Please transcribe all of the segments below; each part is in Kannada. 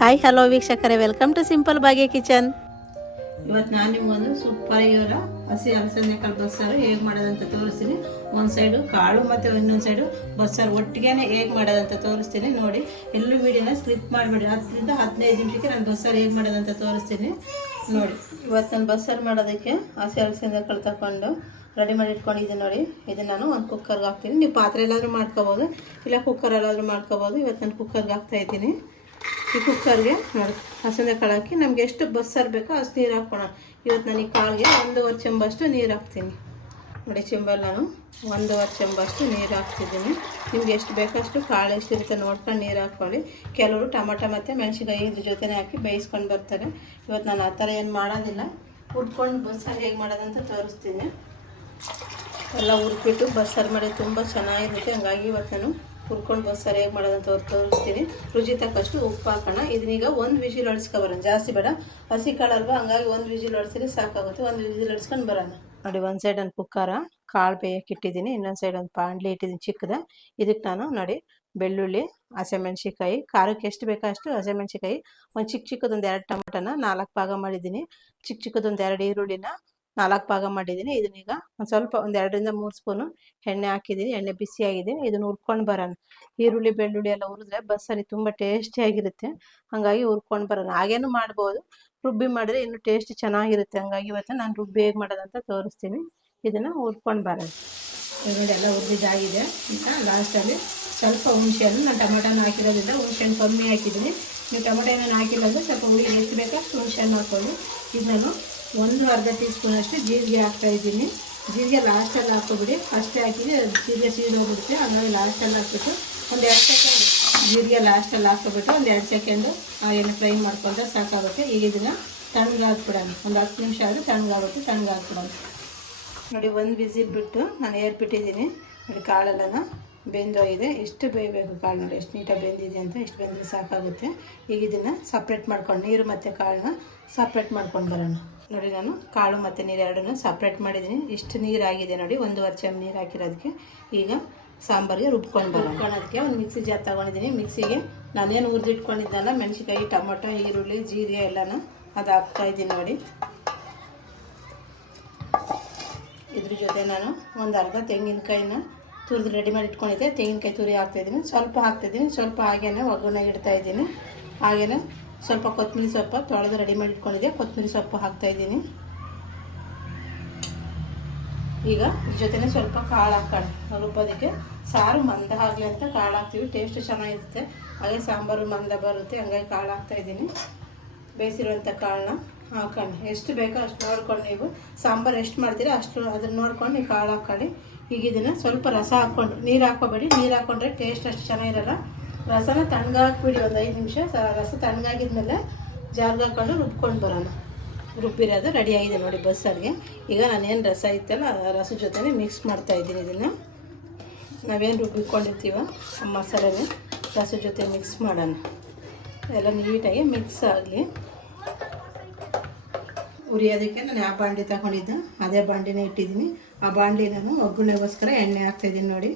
ಹಾಯ್ ಹಲೋ ವೀಕ್ಷಕರೇ. ವೆಲ್ಕಮ್ ಟು ಸಿಂಪಲ್ ಬಾಗೆ ಕಿಚನ್ ಇವತ್ತು ನಾನು ನಿಮಗೊಂದು ಸೂಪರ್ ಆಗಿರೋ ಹಸಿ ಅಲಸಂದೆ ಕಾಳು ಬಸ್ಸಾರು ಹೇಗೆ ಮಾಡೋದಂತ ತೋರಿಸ್ತೀನಿ. ಒಂದು ಸೈಡು ಕಾಳು ಮತ್ತು ಇನ್ನೊಂದು ಸೈಡು ಬಸ್ಸಾರು ಒಟ್ಟಿಗೆ ಹೇಗೆ ಮಾಡೋದಂತ ತೋರಿಸ್ತೀನಿ. ನೋಡಿ, ಎಲ್ಲೂ ವೀಡಿಯೋನ ಸ್ಲಿಪ್ ಮಾಡಿಬಿಡಿ. ಹತ್ತರಿಂದ ಹದಿನೈದು ನಿಮಿಷಕ್ಕೆ ನಾನು ಬಸ್ಸಾರು ಹೇಗೆ ಮಾಡೋದಂತ ತೋರಿಸ್ತೀನಿ. ನೋಡಿ, ಇವತ್ತು ನಾನು ಬಸ್ಸಾರು ಮಾಡೋದಕ್ಕೆ ಹಸಿ ಅಲಸಂದೆ ಕಾಳು ತಗೊಂಡು ರೆಡಿ ಮಾಡಿ ಇಟ್ಕೊಂಡಿದ್ದೀನಿ ನೋಡಿ. ಇದನ್ನು ನಾನು ಒಂದು ಕುಕ್ಕರ್ಗೆ ಹಾಕ್ತೀನಿ. ನೀವು ಪಾತ್ರೆ ಎಲ್ಲಾದರೂ ಮಾಡ್ಕೋಬೋದು. ಇಲ್ಲ ಕುಕ್ಕರಲ್ಲಾದರೂ ಮಾಡ್ಕೋಬೋದು. ಇವತ್ತು ನಾನು ಕುಕ್ಕರ್ಗೆ ಹಾಕ್ತಾ ಇದ್ದೀನಿ. ಈ ಕುಕ್ಕರ್ಗೆ ನೋಡಿ ಹಸಂದೆ ಕಾಳು ಹಾಕಿ. ನಮ್ಗೆ ಎಷ್ಟು ಬಸ್ಸಾರು ಬೇಕೋ ಅಷ್ಟು ನೀರು ಹಾಕೋಣ ಇವತ್ತು ನಾನು ಈ ಕಾಳಿಗೆ ಒಂದೂವರೆ ಚೆಂಬಷ್ಟು ನೀರು ಹಾಕ್ತೀನಿ. ನೋಡಿ ಚೆಂಬಲ್ಲಿ ನಾನು ಒಂದೂವರೆ ಚೆಂಬಷ್ಟು ನೀರು ಹಾಕ್ತಿದ್ದೀನಿ. ನಿಮ್ಗೆ ಎಷ್ಟು ಬೇಕಷ್ಟು ಕಾಳು ಎಷ್ಟಿರುತ್ತೆ ನೋಡ್ಕೊಂಡು ನೀರು ಹಾಕ್ಕೊಳ್ಳಿ ಕೆಲವರು ಟೊಮಟೊ ಮತ್ತು ಮೆಣಸಿನ್ಕಾಯಿ ಇದ್ರ ಜೊತೆನೇ ಹಾಕಿ ಬೇಯಿಸ್ಕೊಂಡು ಬರ್ತಾರೆ. ಇವತ್ತು ನಾನು ಆ ಥರ ಏನು ಮಾಡೋದಿಲ್ಲ. ಉಟ್ಕೊಂಡು ಬಸ್ಸಾರು ಹೇಗೆ ಮಾಡೋದಂತ ತೋರಿಸ್ತೀನಿ. ಎಲ್ಲ ಹುರ್ಬಿಟ್ಟು ಬಸ್ಸಾರು ಮಾಡಿ ತುಂಬ ಚೆನ್ನಾಗಿರುತ್ತೆ. ಹಂಗಾಗಿ ಇವತ್ತು ನಾನು ಹುರ್ಕೊಂಡು ಬಸ್ಸಾರು ಹೇಗೆ ಮಾಡೋದಂತ ತೋರಿಸ್ತೀನಿ. ರುಚಿ ತಕ್ಕಷ್ಟು ಉಪ್ಪು ಹಾಕೋಣ. ಇದನ್ನೀಗ ಒಂದು ವಿಜಿಲ್ ಹೊಡ್ಸ್ಕೊಬರೋಣ ಜಾಸ್ತಿ ಬೇಡ. ಹಸಿ ಕಾಳಲ್ವ ಹಂಗಾಗಿ ಒಂದು ವಿಜಿಲ್ ಹೊಡ್ಸಿದ್ರೆ ಸಾಕಾಗುತ್ತೆ. ಒಂದು ವಿಜಿಲ್ ಹೊಡ್ಸ್ಕೊಂಡು ಬರೋಣ. ನೋಡಿ, ಒಂದು ಸೈಡ್ ಒಂದು ಕುಕ್ಕಾರ, ಕಾಳು ಬೇಯಕ್ಕೆ ಇಟ್ಟಿದ್ದೀನಿ. ಇನ್ನೊಂದು ಸೈಡ್ ಒಂದು ಪಾಂಡ್ಲಿ ಇಟ್ಟಿದ್ದೀನಿ ಚಿಕ್ಕದ. ಇದಕ್ಕೆ ನಾನು ನೋಡಿ, ಬೆಳ್ಳುಳ್ಳಿ ಹಸಿಮೆಣ್ಸಿಕಾಯಿ ಖಾರಕ್ಕೆ ಎಷ್ಟು ಬೇಕೋ ಅಷ್ಟು ಹಸಿಮೆಣ್ಸಿಕಾಯಿ ಒಂದು ಚಿಕ್ಕ ಚಿಕ್ಕದೊಂದು ಎರಡು ಟೊಮೊಟೊನ ನಾಲ್ಕು ಭಾಗ ಮಾಡಿದ್ದೀನಿ. ಚಿಕ್ಕ ಚಿಕ್ಕದೊಂದು ಎರಡು ಈರುಳ್ಳಿನ ನಾಲ್ಕು ಭಾಗ ಮಾಡಿದ್ದೀನಿ. ಇದನ್ನೀಗ ಒಂದು ಸ್ವಲ್ಪ ಒಂದು ಎರಡರಿಂದ ಮೂರು ಸ್ಪೂನು ಎಣ್ಣೆ ಹಾಕಿದ್ದೀನಿ. ಎಣ್ಣೆ ಬಿಸಿ ಆಗಿದ್ದೀನಿ. ಇದನ್ನು ಹುರ್ಕೊಂಡು ಬರೋಣ. ಈರುಳ್ಳಿ, ಬೆಳ್ಳುಳ್ಳಿ ಎಲ್ಲ ಹುರಿದ್ರೆ ಬಸ್ಸಲ್ಲಿ ತುಂಬ ಟೇಸ್ಟಿಯಾಗಿರುತ್ತೆ ಹಾಗಾಗಿ ಹುರ್ಕೊಂಡು ಬರೋಣ. ಹಾಗೇನು ಮಾಡ್ಬೋದು. ರುಬ್ಬಿ ಮಾಡಿದ್ರೆ ಇನ್ನೂ ಟೇಸ್ಟ್ ಚೆನ್ನಾಗಿರುತ್ತೆ. ಹಂಗಾಗಿ ಇವತ್ತು ನಾನು ರುಬ್ಬಿ ಹೇಗೆ ಮಾಡೋದಂತ ತೋರಿಸ್ತೀನಿ. ಇದನ್ನು ಹುರ್ಕೊಂಡು ಬರೋಣ. ಈರುಳ್ಳಿ ಎಲ್ಲ ಹುರಿದಿದ್ದಾಗಿದೆ. ಈಗ ಲಾಸ್ಟಲ್ಲಿ ಸ್ವಲ್ಪ ಹುಣಸೆಯನ್ನು ನಾನು ಟೊಮೆಟೊನ ಹಾಕಿರೋದ್ರಿಂದ ಹುಣಸೆಹಣ್ಣು ಕಮ್ಮಿ ಹಾಕಿದ್ದೀನಿ. ನೀವು ಟೊಮೆಟೊ ಹಣ್ಣು ಹಾಕಿಲ್ಲ ಅಂದರೆ ಸ್ವಲ್ಪ ಹುಳಿ ಎಷ್ಟು ಬೇಕೋ ಅಷ್ಟು ಹುಣಸೆಹಣ್ಣು ಇದನ್ನು ಇದು ನಾನು ಒಂದು ಅರ್ಧ ಟೀ ಸ್ಪೂನ್ ಅಷ್ಟು ಜೀರಿಗೆ ಹಾಕ್ತಾ ಇದ್ದೀನಿ. ಜೀರಿಗೆ ಲಾಸ್ಟಲ್ಲಿ ಹಾಕೋಬಿಡಿ ಫಸ್ಟೇ ಹಾಕಿದ್ರೆ ಜೀರಿಗೆ ಸೀದೋಗ್ಬಿಡುತ್ತೆ ಹಾಗಾಗಿ ಲಾಸ್ಟಲ್ಲಿ ಹಾಕ್ಬಿಟ್ಟು ಒಂದು ಎರಡು ಸೆಕೆಂಡ್ ಜೀರಿಗೆ ಲಾಸ್ಟಲ್ಲಿ ಹಾಕೋಬಿಟ್ಟು ಒಂದು ಎರಡು ಸೆಕೆಂಡು ಏನು ಫ್ರೈ ಮಾಡ್ಕೊಂಡ್ರೆ ಸಾಕಾಗುತ್ತೆ. ಈಗ ಇದನ್ನು ತಣ್ಣಗೆ ಹಾಕ್ಬಿಡೋಣ. ಒಂದು ಹತ್ತು ನಿಮಿಷ ಆದರೆ ತಣ್ಣಗಾಗುತ್ತೆ ತಣ್ಣಗೆ ಹಾಕ್ಬಿಡೋಣ. ನೋಡಿ, ಒಂದು ವಿಸಿಲ್ ಬಿಟ್ಟು ನಾನು ಏರ್ಬಿಟ್ಟಿದ್ದೀನಿ ನೋಡಿ, ಕಾಳೆಲ್ಲನ ಬೆಂದೋಗಿದೆ. ಎಷ್ಟು ಬೇಯಬೇಕು ಕಾಳು ನೋಡಿ. ಎಷ್ಟು ನೀಟಾಗಿ ಬೆಂದಿದೆ ಅಂತ ಎಷ್ಟು ಬೆಂದರೆ ಸಾಕಾಗುತ್ತೆ. ಈಗ ಇದನ್ನು ಸಪ್ರೇಟ್ ಮಾಡ್ಕೊಂಡು ನೀರು ಮತ್ತು ಕಾಳನ್ನ ಸಪ್ರೇಟ್ ಮಾಡ್ಕೊಂಡು ಬರೋಣ. ನೋಡಿ ನಾನು ಕಾಳು ಮತ್ತು ನೀರು ಎರಡನ್ನು ಸಪ್ರೇಟ್ ಮಾಡಿದ್ದೀನಿ. ಇಷ್ಟು ನೀರಾಗಿದೆ ನೋಡಿ, ಒಂದೂವರೆ ಚಮ್ ನೀರು ಹಾಕಿರೋದಕ್ಕೆ. ಈಗ ಸಾಂಬಾರಿಗೆ ರುಬ್ಕೊಂಡು ಬರೋಣಕ್ಕೆ ಒಂದು ಮಿಕ್ಸಿ ಜಾರ್ ತೊಗೊಂಡಿದ್ದೀನಿ. ಮಿಕ್ಸಿಗೆ ನಾನೇನು ಹುರಿದಿಟ್ಕೊಂಡಿದ್ದಲ್ಲ, ಮೆಣಸಿನ್ಕಾಯಿ, ಟೊಮೊಟೊ, ಈರುಳ್ಳಿ, ಜೀರಿಗೆ ಎಲ್ಲನೂ ಅದು ಹಾಕ್ತಾ ಇದ್ದೀನಿ ನೋಡಿ. ಇದ್ರ ಜೊತೆ ನಾನು ಒಂದು ಅರ್ಧ ತೆಂಗಿನಕಾಯಿನ ತುರಿದು ರೆಡಿ ಮಾಡಿ ಇಟ್ಕೊಂಡಿದ್ದೆ. ತೆಂಗಿನಕಾಯಿ ತುರಿ ಹಾಕ್ತಾಯಿದ್ದೀನಿ ಸ್ವಲ್ಪ ಹಾಕ್ತಾಯಿದ್ದೀನಿ ಸ್ವಲ್ಪ ಹಾಗೇನೆ ಒಗ್ಗರಣೆಗೆ ಇಡ್ತಾಯಿದ್ದೀನಿ ಹಾಗೇನೆ ಸ್ವಲ್ಪ ಕೊತ್ತಂಬರಿ ಸೊಪ್ಪು ತೊಳೆದು ರೆಡಿ ಮಾಡಿ ಇಟ್ಕೊಂಡಿದ್ದೆ. ಕೊತ್ತಂಬರಿ ಸೊಪ್ಪು ಹಾಕ್ತಾಯಿದ್ದೀನಿ ಈಗ ಜೊತೆನೇ ಸ್ವಲ್ಪ ಕಾಳು ಹಾಕೋಣ. ರುಬ್ಬೋದಕ್ಕೆ ಸಾರು ಮಂದ ಆಗಲಿ ಅಂತ ಕಾಳು ಹಾಕ್ತೀವಿ. ಟೇಸ್ಟ್ ಚೆನ್ನಾಗಿರುತ್ತೆ. ಹಾಗೆ ಸಾಂಬಾರು ಮಂದ ಬರುತ್ತೆ. ಹಂಗಾಗಿ ಕಾಳು ಹಾಕ್ತಾಯಿದ್ದೀನಿ ಬೇಯಿಸಿರುವಂಥ ಕಾಳನ್ನ ಹಾಕೊಂಡು ಎಷ್ಟು ಬೇಕೋ ಅಷ್ಟು ನೋಡ್ಕೊಂಡು ನೀವು ಸಾಂಬಾರು ಎಷ್ಟು ಮಾಡ್ತೀರಿ ಅಷ್ಟು ಅದನ್ನ ನೋಡ್ಕೊಂಡು ನೀವು ಕಾಳು ಹಾಕ್ಕೊಳ್ಳಿ ಈಗ ಇದನ್ನು ಸ್ವಲ್ಪ ರಸ ಹಾಕ್ಕೊಂಡು, ನೀರು ಹಾಕೋಬೇಡಿ ನೀರು ಹಾಕ್ಕೊಂಡ್ರೆ ಟೇಸ್ಟ್ ಅಷ್ಟು ಚೆನ್ನಾಗಿರಲ್ಲ. ರಸನ ತಣ್ಣಗಾಕ್ಬಿಡಿ ಒಂದು ಐದು ನಿಮಿಷ. ರಸ ತಣ್ಣಗಾಗಿದ್ಮೇಲೆ ಜಾರ್ಗೆ ಹಾಕ್ಕೊಂಡು ರುಬ್ಕೊಂಡು ಬರೋಣ. ರುಬ್ಬಿರೋದು ರೆಡಿಯಾಗಿದೆ ನೋಡಿ ಬಸ್ಸರಿಗೆ ಈಗ ನಾನೇನು ರಸ ಇತ್ತಲ್ಲ ಆ ರಸ ಜೊತೆನೇ ಮಿಕ್ಸ್ ಮಾಡ್ತಾ ಇದ್ದೀನಿ ಇದನ್ನು. ನಾವೇನು ರುಬ್ಬಿಕೊಂಡಿರ್ತೀವೋ ಆ ಮಸಾಲೆನೇ ರಸ ಜೊತೆ ಮಿಕ್ಸ್ ಮಾಡೋಣ. ಎಲ್ಲ ನೀಟಾಗಿ ಮಿಕ್ಸ್ ಆಗಲಿ. ಉರಿಯೋದಕ್ಕೆ ನಾನು ಆ ಬಾಂಡಿ ತಗೊಂಡಿದ್ದೆ. ಅದೇ ಬಾಂಡಿನೇ ಇಟ್ಟಿದ್ದೀನಿ. ಆ ಬಾಂಡಿ ನಾನು ಒಗ್ಗರಣೆಗೋಸ್ಕರ ಎಣ್ಣೆ ಹಾಕ್ತಾಯಿದ್ದೀನಿ ನೋಡಿ.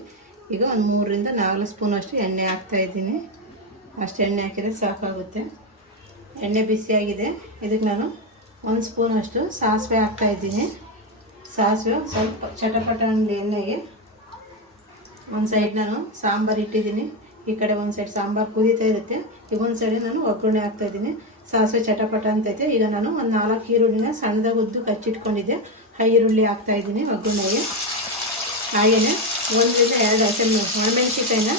ಈಗ ಒಂದು ಮೂರರಿಂದ ನಾಲ್ಕು ಸ್ಪೂನ್ ಅಷ್ಟು ಎಣ್ಣೆ ಹಾಕ್ತಾಯಿದ್ದೀನಿ ಅಷ್ಟು ಎಣ್ಣೆ ಹಾಕಿದರೆ ಸಾಕಾಗುತ್ತೆ. ಎಣ್ಣೆ ಬಿಸಿಯಾಗಿದೆ. ಇದಕ್ಕೆ ನಾನು ಒಂದು ಸ್ಪೂನ್ ಅಷ್ಟು ಸಾಸಿವೆ ಹಾಕ್ತಾಯಿದ್ದೀನಿ ಸಾಸಿವೆ ಸ್ವಲ್ಪ ಚಟಪಟ ಎಣ್ಣೆಗೆ. ಒಂದು ಸೈಡ್ ನಾನು ಸಾಂಬಾರು ಇಟ್ಟಿದ್ದೀನಿ. ಈ ಕಡೆ ಒಂದು ಸೈಡ್ ಸಾಂಬಾರು ಕುದೀತಾ ಇರುತ್ತೆ. ಈಗ ಒಂದು ಸೈಡ್ ನಾನು ಒಗ್ಗರಣೆ ಹಾಕ್ತಾಯಿದ್ದೀನಿ ಸಾಸಿವೆ ಚಟಪಟ ಅಂತೈತೆ ಈಗ ನಾನು ಒಂದು ನಾಲ್ಕು ಈರುಳ್ಳಿನ ಸಣ್ಣದಾಗಿ ಉದ್ದು ಕಚ್ಚಿಟ್ಕೊಂಡಿದ್ದೆ. ಹೈ ಈರುಳ್ಳಿ ಹಾಕ್ತಾ ಇದ್ದೀನಿ ಒಗ್ಗರಣೆಗೆ. ಹಾಗೆಯೇ ಒಂದರಿಂದ ಎರಡು ಹಸಿ ಒಣಮೆಣಸಿಕಾಯಿನ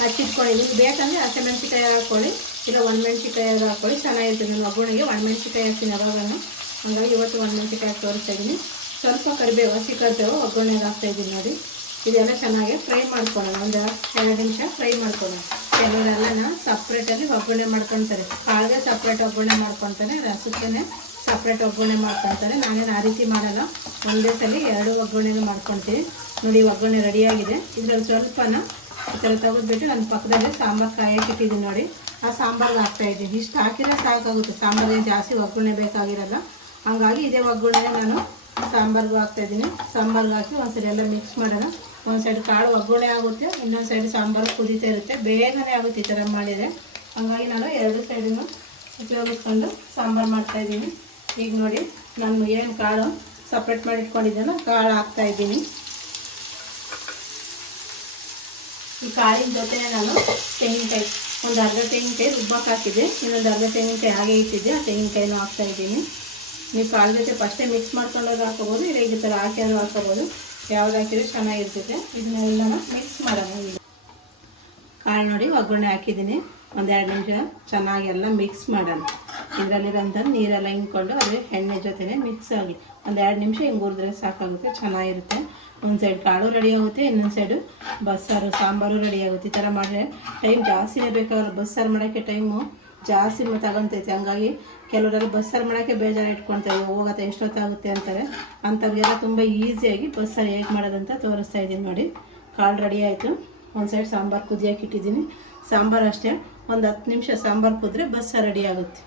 ಹಚ್ಚಿಟ್ಕೊಳ್ಳಿ. ಹಚ್ಚಿಟ್ಕೊಂಡಿದ್ದೀನಿ ಬೇಕಂದರೆ ಹಸಿಮೆಣ್ಸಿಕಾಯಿ ಹಾಕ್ಕೊಳ್ಳಿ. ಇಲ್ಲ ಒಣಮೆಣ್ಸಿಕಾಯಿ ಹಾಕ್ಕೊಳ್ಳಿ. ಚೆನ್ನಾಗಿರ್ತದೆ ನಾನು ಮಗುಣಿಗೆ ಒಣಮೆಣ್ಸಿಕಾಯಿ ಹಾಕ್ತೀನಿ ಅವಾಗನು. ಹಂಗಾಗಿ ಇವತ್ತು ಒಣಮೆಣ್ಸಿಕಾಯಿ ತೋರಿಸ್ತಾ ಇದ್ದೀನಿ. ಸ್ವಲ್ಪ ಕರಿಬೇವು, ಹಸಿ ಕರಿಬೇವು ಒಗ್ಗರಣೆಗೆ ಹಾಕ್ತಾ ಇದ್ದೀನಿ ನೋಡಿ. ಇದೆಲ್ಲ ಚೆನ್ನಾಗಿ ಫ್ರೈ ಮಾಡ್ಕೊಳ್ಳೋಣ. ಒಂದು ಎರಡು ನಿಮಿಷ ಫ್ರೈ ಮಾಡ್ಕೊಳ್ಳೋಣ. ಕೆಲವರೆಲ್ಲನ ಸಪ್ರೇಟಾಗಿ ಒಗ್ಗರಣೆ ಮಾಡ್ಕೊತಾರೆ. ಕಾಳಿಗೆ ಸಪ್ರೇಟ್ ಒಗ್ಗರಣೆ ಮಾಡ್ಕೊತಾನೆ ರಸಕ್ಕೇ ಸಪ್ರೇಟ್ ಒಗ್ಗರಣೆ ಮಾಡ್ಕೊತಾರೆ ನಾನೇನು ಆ ರೀತಿ ಮಾಡಲ್ಲ. ಒಂದೇ ಸಲ ಎರಡು ಒಗ್ಗರಣೆನೂ ಮಾಡ್ಕೊಳ್ತೀನಿ ನೋಡಿ ಒಗ್ಗರಣೆ ರೆಡಿಯಾಗಿದೆ ಇದರಲ್ಲಿ ಸ್ವಲ್ಪನ ಈ ಥರ ತೆಗೆದ್ಬಿಟ್ಟು ನನ್ನ ಪಕ್ಕದಲ್ಲೇ ಸಾಂಬಾರು ಕಾಯಕ್ಕೆ ಇಟ್ಟಿದ್ದೀನಿ ನೋಡಿ. ಆ ಸಾಂಬಾರ್ಗೆ ಹಾಕ್ತಾ ಇದ್ದೀನಿ. ಇಷ್ಟು ಹಾಕಿದ್ರೆ ಸಾಕಾಗುತ್ತೆ. ಏನು ಜಾಸ್ತಿ ಒಗ್ಗರಣೆ ಬೇಕಾಗಿರಲ್ಲ. ಹಾಗಾಗಿ ಇದೇ ಒಗ್ಗರಣೆ ನಾನು ಸಾಂಬಾರ್ಗೂ ಹಾಕ್ತಾ ಇದ್ದೀನಿ. ಸಾಂಬಾರ್ಗೆ ಹಾಕಿ ಒಂದ್ಸರಿ ಎಲ್ಲ ಮಿಕ್ಸ್ ಮಾಡೋಣ. ಒಂದು ಸೈಡ್ ಕಾಳು ಒಗ್ಗರಣೆ ಆಗುತ್ತೆ. ಇನ್ನೊಂದು ಸೈಡ್ ಸಾಂಬಾರು ಕುದೀತಾ ಇರುತ್ತೆ. ಬೇಗನೆ ಆಗುತ್ತೆ ಈ ಥರ ಮಾಡಿದರೆ. ಹಾಗಾಗಿ ನಾನು ಎರಡು ಸೈಡನ್ನು ಉಪಯೋಗಿಸ್ಕೊಂಡು ಸಾಂಬಾರು ಮಾಡ್ತಾಯಿದ್ದೀನಿ ಈಗ ನೋಡಿ, ನಾನು ಏನು ಕಾಳು ಸಪ್ರೇಟ್ ಮಾಡಿ ಕಾಳು ಹಾಕ್ತಾ ಇದ್ದೀನಿ. ಈ ಕಾಳಿನ ಜೊತೆ ನಾನು ತೆಂಗಿನಕಾಯಿ, ಒಂದು ಅರ್ಧ ತೆಂಗಿನಕಾಯಿ ರುಬ್ಬಕ್ಕೆ ಹಾಕಿದ್ದೆ, ಇನ್ನೊಂದು ಅರ್ಧ ತೆಂಗಿನಕಾಯಿ ಹಾಗೆ ಇಟ್ಟಿದ್ದೆ, ಆ ತೆಂಗಿನಕಾಯಿನೂ ಹಾಕ್ತಾ ಇದ್ದೀನಿ. ನೀವು ಕಾಳು ಜೊತೆ ಫಸ್ಟೇ ಮಿಕ್ಸ್ ಮಾಡ್ಕೊಂಡಾಗ ಹಾಕೋಬೋದು ಇಲ್ಲ ಈ ಥರ ಹಾಕಿದ್ರು ಹಾಕೋಬೋದು ಯಾವ್ದು ಹಾಕಿದ್ರೆ ಚೆನ್ನಾಗಿರ್ತೈತೆ ಇದನ್ನೆಲ್ಲ ಮಿಕ್ಸ್ ಮಾಡೋಣ ಈಗ. ಕಾಳು ನೋಡಿ ಒಗ್ಗರಣೆ ಹಾಕಿದ್ದೀನಿ. ಒಂದೆರಡು ನಿಮಿಷ ಚೆನ್ನಾಗಿ ಎಲ್ಲ ಮಿಕ್ಸ್ ಮಾಡೋಣ. ಇದರಲ್ಲಿರೋಂಥ ನೀರೆಲ್ಲ ಹಿಂಕೊಂಡು ಅದು ಎಣ್ಣೆ ಜೊತೆನೆ ಮಿಕ್ಸ್ ಆಗಿ. ಒಂದು ಎರಡು ನಿಮಿಷ ಹಿಂಗೆ ಹುರಿದ್ರೆ ಸಾಕಾಗುತ್ತೆ, ಚೆನ್ನಾಗಿರುತ್ತೆ. ಒಂದು ಸೈಡ್ ಕಾಳು ರೆಡಿ ಆಗುತ್ತೆ, ಇನ್ನೊಂದು ಸೈಡು ಬಸ್ಸಾರು, ಸಾಂಬಾರು ರೆಡಿ ಆಗುತ್ತೆ. ಈ ಥರ ಮಾಡಿದ್ರೆ ಟೈಮ್ ಜಾಸ್ತಿನೇ ಬೇಕಾಗಲ್ಲ. ಬಸ್ಸಾರು ಮಾಡೋಕ್ಕೆ ಟೈಮು ಜಾಸ್ತಿ ತಗೊಂತೈತೆ. ಹಂಗಾಗಿ ಕೆಲವರೆಲ್ಲ ಬಸ್ಸಾರು ಮಾಡೋಕ್ಕೆ ಬೇಜಾರು ಇಟ್ಕೊಳ್ತಾರೆ. ಹೋಗತ್ತೆ, ಎಷ್ಟೊತ್ತಾಗುತ್ತೆ ಅಂತಾರೆ. ಅಂಥವ್ರಿಗೆಲ್ಲ ತುಂಬ ಈಸಿಯಾಗಿ ಬಸ್ಸಾರು ಹೇಗೆ ಮಾಡೋದಂತ ತೋರಿಸ್ತಾ ಇದ್ದೀನಿ ನೋಡಿ. ಕಾಳು ರೆಡಿ ಆಯಿತು. ಒಂದು ಸೈಡ್ ಸಾಂಬಾರು ಕುದಿಯೋಕೆ ಇಟ್ಟಿದ್ದೀನಿ. ಸಾಂಬಾರು ಅಷ್ಟೇ. ಒಂದು ಹತ್ತು ನಿಮಿಷ ಸಾಂಬಾರು ಕುದ್ರೆ ಬಸ್ಸಾರು ರೆಡಿ ಆಗುತ್ತೆ.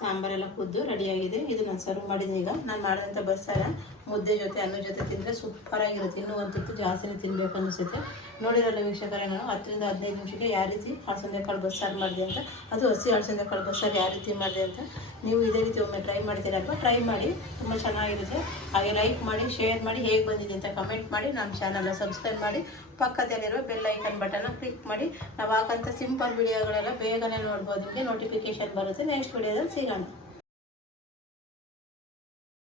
ಸಾಂಬಾರೆಲ್ಲ ಕುದ್ದು ರೆಡಿಯಾಗಿದೆ ಇದು ನಾನು ಸರ್ವ್ ಮಾಡಿದ್ದೀನಿ ಈಗ. ನಾನು ಮಾಡಿದಂಥ ಬಸ್ಸಾರ ಮುದ್ದೆ ಜೊತೆ, ಅನ್ನ ಜೊತೆ ತಿಂದರೆ ಸೂಪರಾಗಿರುತ್ತೆ ಇನ್ನೂ ಒಂದು ತುತ್ತು ಜಾಸ್ತಿನೇ ತಿನ್ನಬೇಕು ಅನಿಸುತ್ತೆ. ನೋಡಿರಲ್ಲ ವೀಕ್ಷಕರೇ ನಾನು, ಹತ್ತರಿಂದ ಹದಿನೈದು ನಿಮಿಷಕ್ಕೆ ಯಾವ ರೀತಿ ಹಳಸಂದೆ ಕಾಳು ಬಸ್ಸಾರು ಮಾಡಿದೆ ಅಂತ. ಅದು ಹಸಿ ಹಳಸಂದೆ ಕಾಳು ಬಸ್ಸಾರು ಯಾವ ರೀತಿ ಮಾಡಿದೆ ಅಂತ. ನೀವು ಇದೇ ರೀತಿ ಒಮ್ಮೆ ಟ್ರೈ ಮಾಡ್ತೀರಲ್ವ ಟ್ರೈ ಮಾಡಿ, ತುಂಬ ಚೆನ್ನಾಗಿರುತ್ತೆ. ಹಾಗೆ ಲೈಕ್ ಮಾಡಿ ಶೇರ್ ಮಾಡಿ, ಹೇಗೆ ಬಂದಿದೆ ಅಂತ ಕಮೆಂಟ್ ಮಾಡಿ, ನಮ್ಮ ಚಾನಲ್ನ ಸಬ್ಸ್ಕ್ರೈಬ್ ಮಾಡಿ, ಪಕ್ಕದಲ್ಲಿರುವ ಬೆಲ್ ಐಕನ್ ಬಟನ್ನ ಕ್ಲಿಕ್ ಮಾಡಿ. ನಾವು ಹಾಕೋಂಥ ಸಿಂಪಲ್ ವಿಡಿಯೋಗಳೆಲ್ಲ ಬೇಗನೆ ನೋಡ್ಬೋದು. ನಿಮಗೆ ನೋಟಿಫಿಕೇಶನ್ ಬರುತ್ತೆ. ನೆಕ್ಸ್ಟ್ ವಿಡಿಯೋದಲ್ಲಿ ಸಿಗೋಣ.